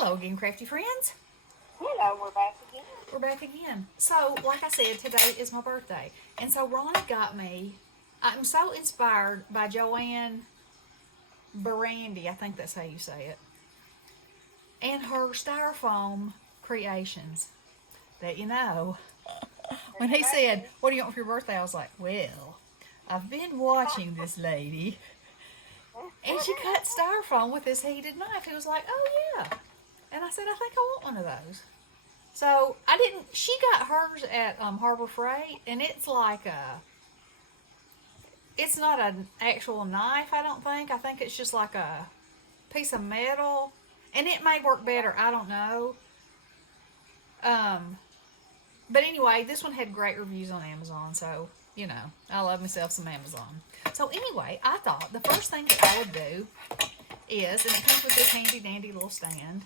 Hello again, crafty friends. Hello, we're back again. We're back again. So, like I said, today is my birthday. And so Ronnie got me, I'm so inspired by JoAnn Barrandey, I think that's how you say it, and her styrofoam creations. That when he said, "What do you want for your birthday?" I was like, well, I've been watching this lady, and she cut styrofoam with this heated knife. He was like, "Oh, yeah." And I said, "I think I want one of those." So I didn't. She got hers at Harbor Freight, and it's like a. It's not an actual knife. I don't think. I think it's just like a piece of metal, and it may work better. I don't know. Um, but anyway, this one had great reviews on Amazon, so I love myself some Amazon. So anyway, I thought the first thing that I would do is, and it comes with this handy dandy little stand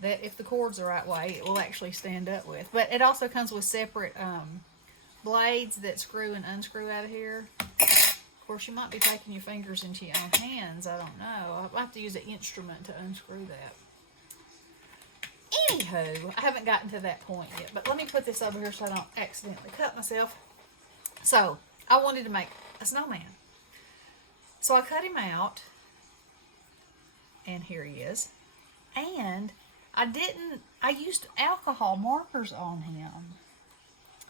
that if the cord's the right way, it will actually stand up with. But it also comes with separate blades that screw and unscrew out of here. Of course, you might be taking your fingers into your own hands. I don't know. I'll have to use an instrument to unscrew that. Anywho, I haven't gotten to that point yet. But let me put this over here so I don't accidentally cut myself. So, I wanted to make a snowman. So I cut him out. And here he is. And I used alcohol markers on him.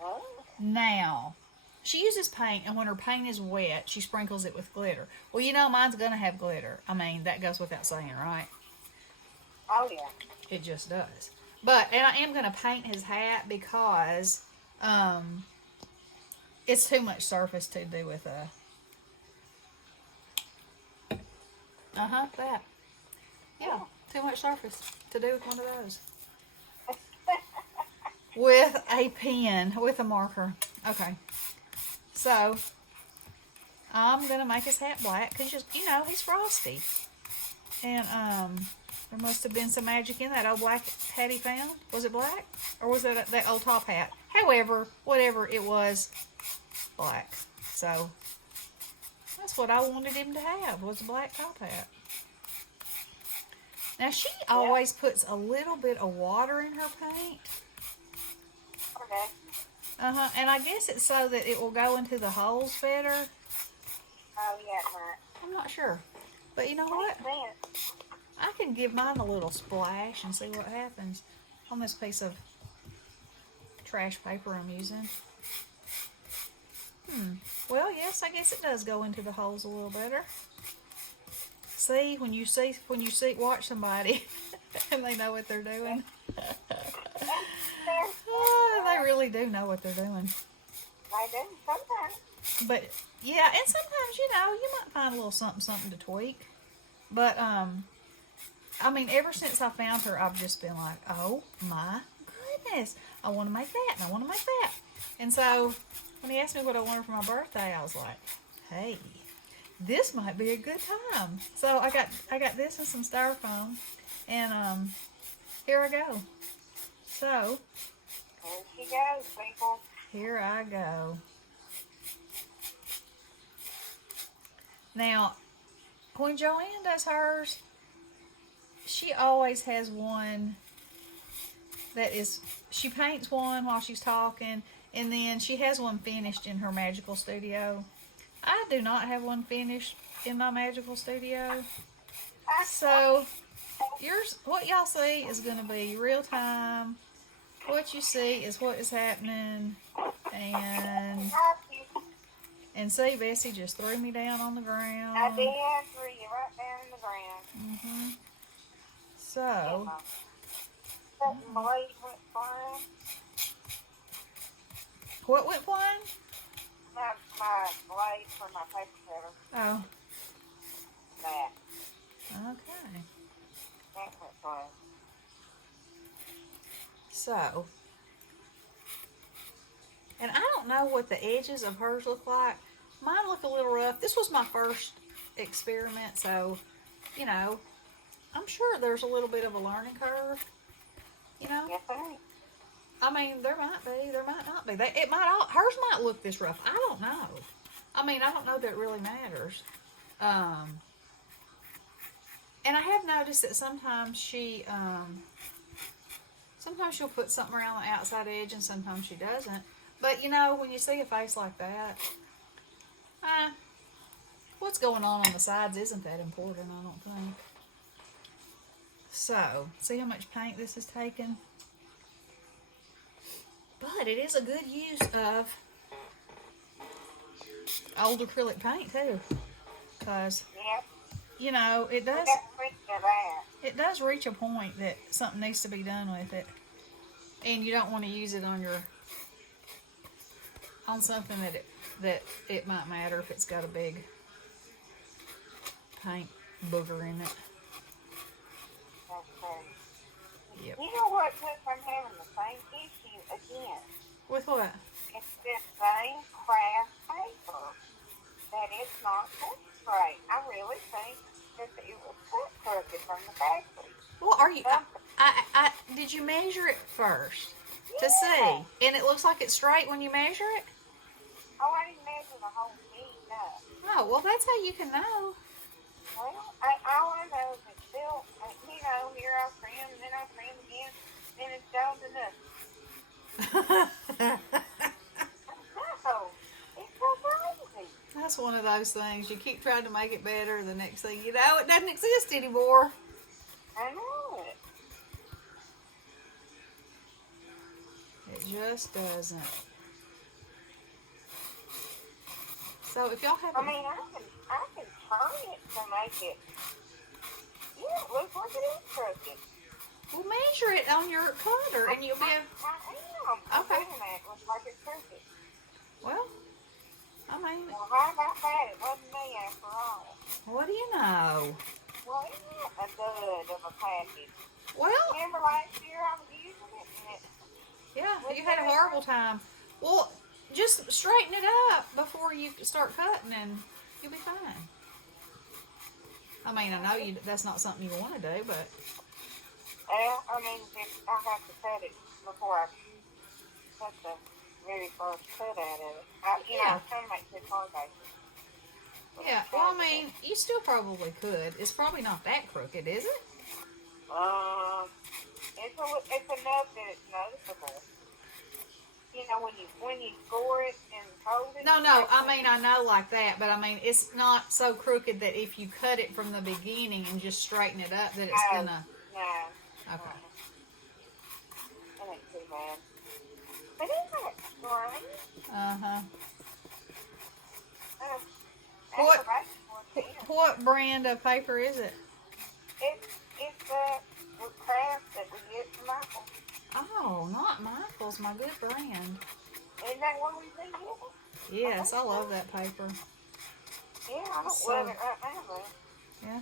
Oh, Now, she uses paint, and when her paint is wet, she sprinkles it with glitter. Well, mine's going to have glitter. I mean, that goes without saying, right? oh yeah. It just does. And I am going to paint his hat because it's too much surface to do with a... that. Yeah, too much surface to do with one of those. With a pen, with a marker. Okay. So, I'm going to make his hat black because, he's frosty. And, there must have been some magic in that old black hat he found. Was it black? Or was it that old top hat? However, whatever it was, black. So, that's what I wanted him to have, was a black top hat. Now, she always puts a little bit of water in her paint. Okay. And I guess it's so that it will go into the holes better. Oh yeah, right. I'm not sure. But you know what? I can give mine a little splash and see what happens on this piece of trash paper I'm using. Well, yes, I guess it does go into the holes a little better. See, when you watch somebody and they know what they're doing. They really do know what they're doing. I do sometimes. But yeah, and sometimes you might find a little something to tweak. But I mean, ever since I found her, I've just been like, oh my goodness, I want to make that and I want to make that. And so when he asked me what I wanted for my birthday, I was like, hey, this might be a good time. So I got this and some styrofoam, and here I go. So There she goes, people. here I go. Now, when JoAnn does hers, she always has one that is, she paints one while she's talking, and then she has one finished in her magical studio. I do not have one finished in my magical studio. So, what y'all see is going to be real time. What you see is what is happening. And see, Bessie just threw me down on the ground. I did threw you right down in the ground. So, That blade went flying. what went flying? My blade for my paper cutter. Oh, That. okay. That went flying. So, and I don't know what the edges of hers look like. Mine look a little rough. This was my first experiment, so, I'm sure there's a little bit of a learning curve, Yes, sir. I mean, there might be, there might not be. Hers might look this rough. I don't know. I mean, I don't know that it really matters. And And I have noticed that sometimes sometimes she'll put something around the outside edge and sometimes she doesn't. But you know, when you see a face like that, what's going on the sides isn't that important, I don't think. So, see how much paint this is taking? But it is a good use of old acrylic paint too. Because, Yep. you know, it We does... got to reach to that. It does reach a point that something needs to be done with it, and you don't want to use it on something that it might matter if it's got a big paint booger in it. That's true. Yep. You know what, since I'm having the same issue again, With what? it's this same craft paper that it's not cut straight. I really think that it was cut crooked from the factory. Well, are you? Did you measure it first to see? And it looks like it's straight when you measure it. Oh, I didn't measure the whole thing, no. Oh, well, that's how you can know. Well, all I know is it's still, you know, here I trim, and then I trim again, then it's down to nothing. No, it's so crazy. That's one of those things. You keep trying to make it better. The next thing you know, it doesn't exist anymore. I know it. It just doesn't. So if y'all have, I mean, I can turn it to make it. Yeah, it looks like it is crooked. well, measure it on your cutter, and you'll be able. I am. Okay. I'm doing that. It looks like it's crooked. Well, I mean, Well, how about that? It wasn't me after all. what do you know? Well, isn't that a dud of a package? Well, Remember last year I was using it and it. yeah, you had a horrible time. Well, just straighten it up before you start cutting, and you'll be fine. I mean, I know that's not something you want to do, but Well, I mean, I have to cut it before I cut the very first cut out of it. You know, I was trying to make good hard bases. yeah. Well, I mean, you still probably could. It's probably not that crooked, is it? It's enough that it's noticeable. You know, when you score it and hold it. No. I mean, I know like that, but I mean, it's not so crooked that if you cut it from the beginning and just straighten it up, that it's gonna. No. Okay. That ain't too bad. But isn't that strange? Uh-huh. What? What brand of paper is it? It's the craft that we get from Michael. Oh, not Michael's. My good brand. Isn't that what we've been getting? Yes, I love that paper. Yeah, I don't So- love it right now, but Yeah.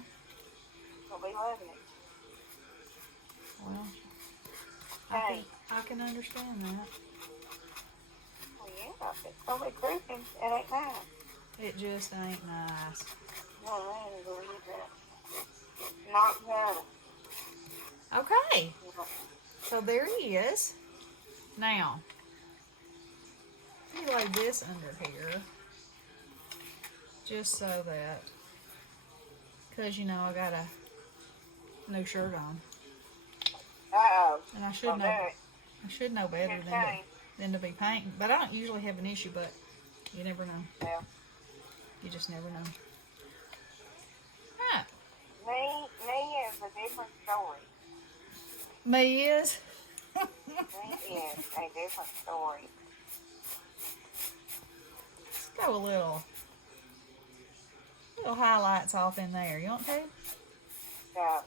I'll be loving it. Well, Hey. I can understand that. Well, yeah, if it's gonna be crooked, it ain't nice. It just ain't nice. No, I ain't believe that. Not gonna. Okay, so there he is. Now, let me lay this under here, just so that, because you know I got a new shirt on, Uh-oh. and I should Don't do know. it. I should know better than to be painting, but I don't usually have an issue. But you never know. Yeah. You just never know. Huh. Me is a different story. Me is. Me is a different story. Let's go a little highlights off in there. You want to? So,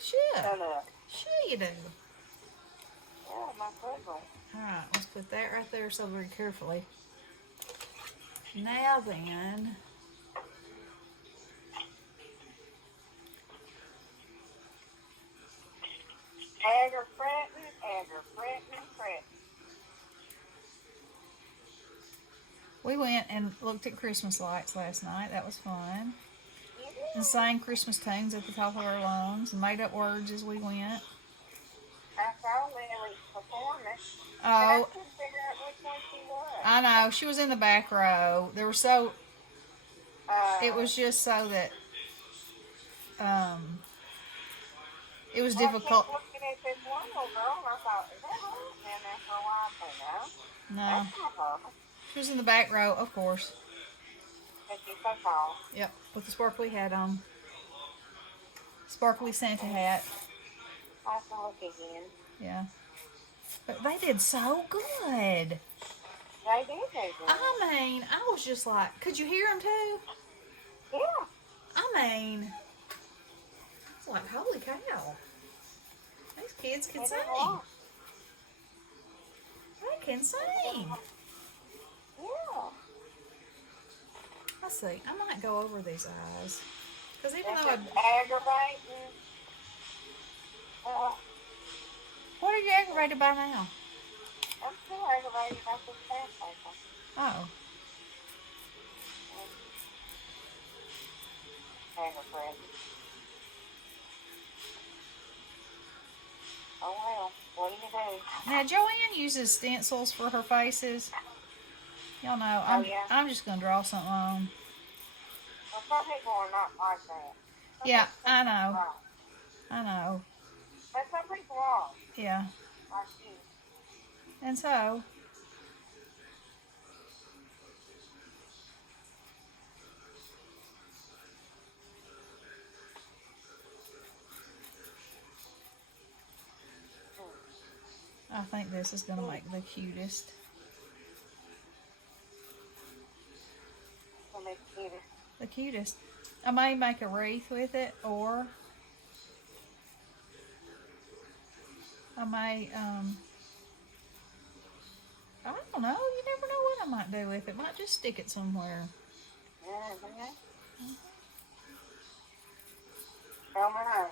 Sure. shut up. Sure you do. Yeah, my goodness. Alright, let's put that right there so very carefully. Now then, Fretting. we went and looked at Christmas lights last night. That was fun. You did? And sang Christmas tunes at the top of our lungs and made up words as we went. I saw Lily's performance. But Oh, I couldn't figure out which one she was. I know. She was in the back row. It was just so that it was Well, I difficult. kept looking at this one little girl, and I thought, is that her? And then for a while, I said, no, No, that's not her. she was in the back row, of course. But she's so tall. Yep, with the sparkly hat on, sparkly Santa hat. I have to look again. Yeah, but they did so good. They did do good. I mean, I was just like, could you hear them too? Yeah. I mean, it's like, holy cow. These kids can They sing. did a lot. They can sing. Yeah. Let's see. I might go over these eyes. Because even It's though just aggravating. what are you aggravated by now? I'm still aggravated about this fast paper. Oh. Aggravated. Oh well, what do you do? Now, JoAnn uses stencils for her faces. Y'all know, I'm just going to draw something on. Well, some people are not like that. Some Yeah, people I are know. right. I know. But some people are, Yeah. like you. And so, I think this is going to make the cutest. Will make it cuter. The cutest. I may make a wreath with it, or I may, I don't know. You never know what I might do with it. Might just stick it somewhere. Mm-hmm. Tell me now.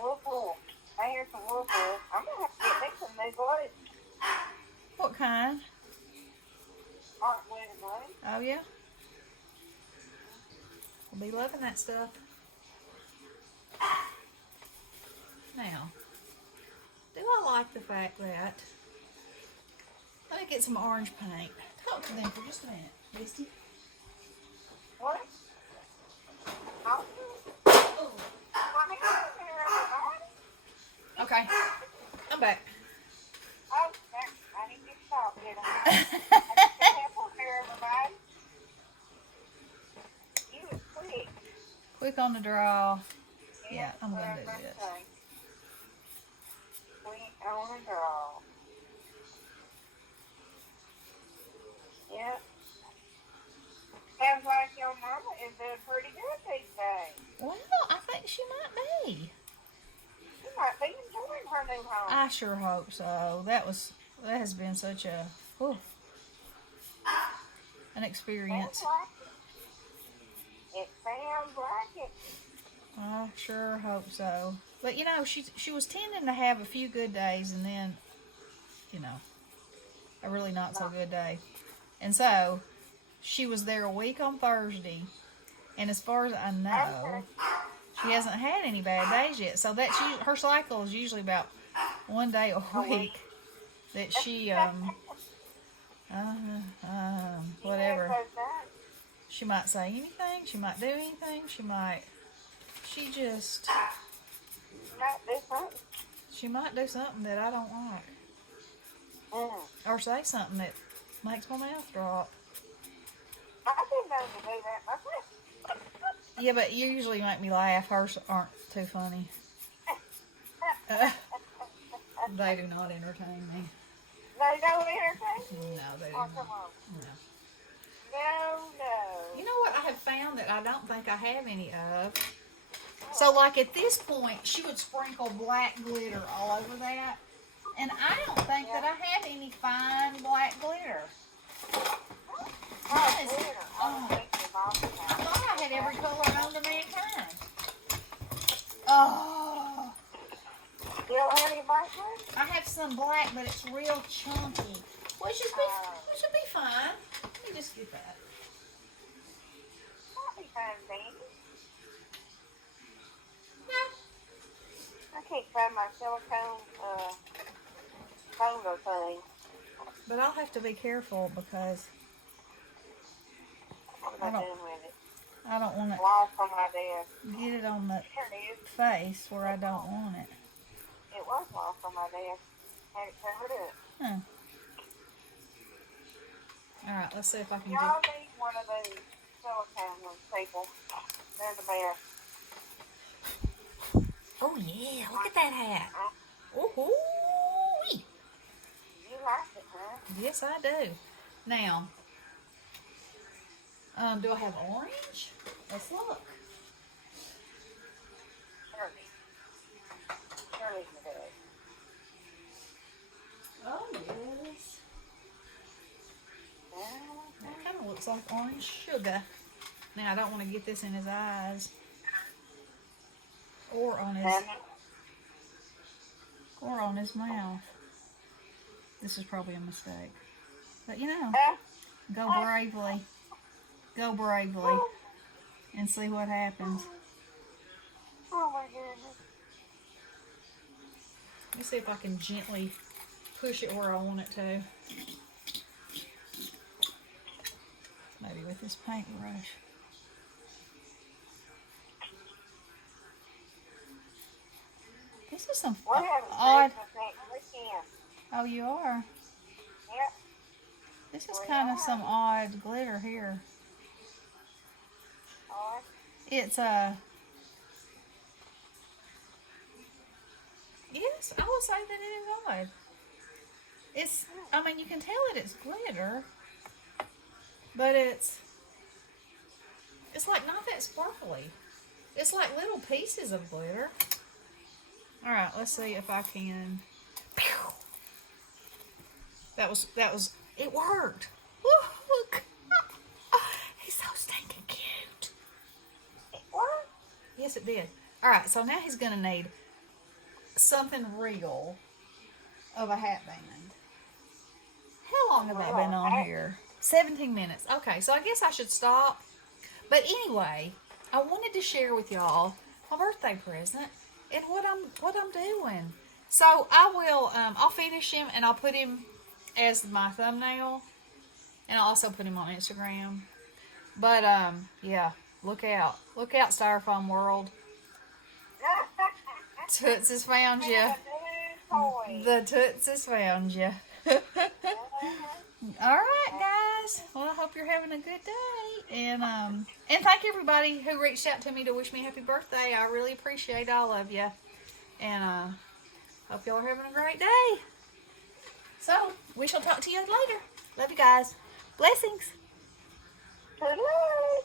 Woof woof. I hear some woof woof. I'm going to have to get me some new glue. What kind? Hot glue glue. Oh, yeah? I'll be loving that stuff. Now, do I like the fact that... Let me get some orange paint. Talk to them for just a minute, Misty. What? Oh. Okay, I'm back. Oh, I need to stop, didn't I? Help here, everybody. You was quick. Quick on the draw. Yeah, I'm going to do this. Quick on the draw. Yep. Sounds like your mama is doing pretty good these days. Well, I think she might be. She might be enjoying her new home. I sure hope so. That has been such a an experience. Sounds like it. It sounds like it. I sure hope so. But you know, she was tending to have a few good days, and then, you know, a really not so good day. And so she was there a week on Thursday, and as far as I know, she hasn't had any bad days yet. So her cycle is usually about one day a week that she whatever. She might say anything. She might do anything. She might do something that I don't like, or say something that makes my mouth drop. I didn't know to do that myself. Yeah, but you usually make me laugh. Hers aren't too funny. They do not entertain me. They don't entertain? No, they do Oh, not. come on. No. No. You know what I have found that I don't think I have any of? So, like, at this point, she would sprinkle black glitter all over that. And I don't think that I have any fine black glitter. Oh, Yes. glitter. I thought I had every color known to mankind. Oh. You don't have any black glitter? I have some black, but it's real chunky. Which should be fine. Let me just get that. That'll be fine, baby. Yeah. I can't find my silicone toner thing. But I'll have to be careful because What am I doing with it? I don't want to lost on my desk. get it on the Here it is. face where I don't want it. It was lost on my desk. Had it covered up. Huh. Alright, let's see if I can Y'all get... need one of these silicone ones, people. They're the best. Oh yeah, look at that hat. Ooh-hoo. You like it, huh? Yes, I do. Now, do I have orange? Let's look. Shirley's the best. Oh, yes. That kind of looks like orange sugar. Now, I don't want to get this in his eyes. Or on his mouth. This is probably a mistake. But, you know, go bravely. Go bravely. And see what happens. Oh, my goodness. Let me see if I can gently push it where I want it to. Maybe with this paintbrush. This is some We're having odd. Christmas next weekend. Oh, you are? Yep. This is kind of some odd glitter here. Alright. It's yes, I would say that it is odd. It's, I mean, you can tell that it's glitter, but it's like not that sparkly. It's like little pieces of glitter. All right, let's see if I can. Pew! That was, it worked. Woo, look. He's so stinking cute. It worked. Yes, it did. All right, so now he's going to need something real of a hat band. How long have I been on here? 17 minutes. Okay, so I guess I should stop. But anyway, I wanted to share with y'all my birthday present and what I'm doing. So I will, I'll finish him and I'll put him as my thumbnail, and I'll also put him on Instagram. But yeah, look out, Styrofoam World. Toots has found you. The Toots has found you. All right, guys. Well, I hope you're having a good day, and thank everybody who reached out to me to wish me happy birthday. I really appreciate all of you, and hope y'all are having a great day. So we shall talk to you later. Love you guys. Blessings. Hello.